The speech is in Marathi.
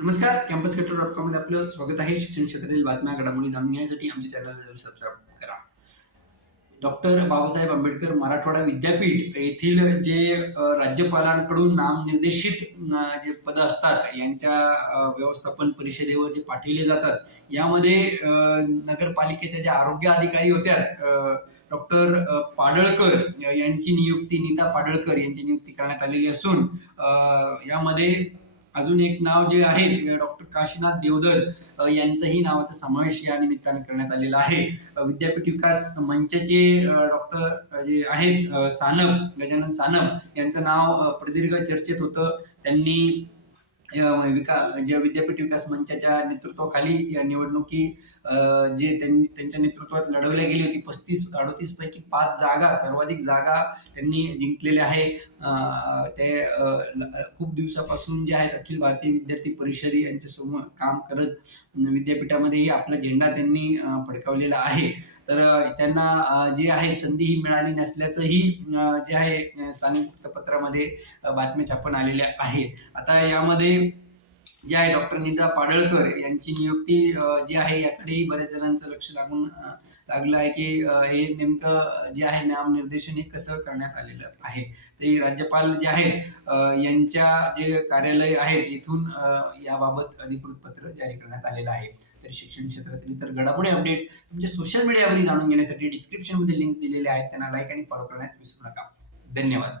नमस्कार कॅम्पस कॅटर डॉट कॉममध्ये आपलं स्वागत आहे. शिक्षण क्षेत्रातील बातम्या घडामोडी जाणून घेण्यासाठी आमच्या चॅनलला जरूर सबस्क्राईब करा. डॉक्टर बाबासाहेब आंबेडकर मराठवाडा विद्यापीठ येथील जे राज्यपालांकडून नामनिर्देशित जे पदं असतात यांच्या व्यवस्थापन परिषदेवर जे पाठविले जातात यामध्ये नगरपालिकेच्या ज्या आरोग्य अधिकारी होत्या डॉक्टर पाडळकर यांची नियुक्ती नीता पाडळकर यांची नियुक्ती करण्यात आलेली असून यामध्ये अजून एक नाव जे आहे डॉक्टर काशीनाथ देवधर यांचंही नावाचा समावेश या निमित्ताने करण्यात आलेला आहे. विद्यापीठ विकास मंचाचे डॉक्टर जे आहेत सानप गजानन सानप यांचं नाव प्रदीर्घ चर्चेत होतं. त्यांनी विका जे विद्यापीठ विकास मंचाच्या नेतृत्वाखाली या निवडणुकी जे त्यांनी त्यांच्या नेतृत्वात लढवल्या गेली होती पस्तीस अडोतीस पैकी पाच जागा सर्वाधिक जागा त्यांनी जिंकलेल्या आहे. ते खूप दिवसापासून जे आहेत अखिल भारतीय विद्यार्थी परिषद यांच्यासमोर काम करत विद्यापीठामध्येही आपला झेंडा त्यांनी फडकावलेला आहे. तर त्यांना जे आहे संधी ही मिळाली नसल्याचंही जे आहे स्थानिक वृत्तपत्रामध्ये बातम्या छापून आलेल्या आहेत. आता यामध्ये जे आहे डॉक्टर नीता पाडळकर यांची नियुक्ती जी आहे याकडेही बऱ्याच जणांचं लक्ष लागून लागलं आहे की हे नेमकं जे आहे नामनिर्देशन हे कसं करण्यात आलेलं आहे. ते राज्यपाल जे आहेत यांच्या जे कार्यालय आहेत इथून याबाबत अधिकृत पत्र जारी करण्यात आलेलं आहे. तर शिक्षण क्षेत्रातील इतर घडामोडी अपडेट तुमच्या सोशल मीडियावर जाणून घेण्यासाठी डिस्क्रिप्शनमध्ये लिंक दिलेले आहेत. त्यांना लाईक आणि फॉलो करण्यात विसरू नका. धन्यवाद.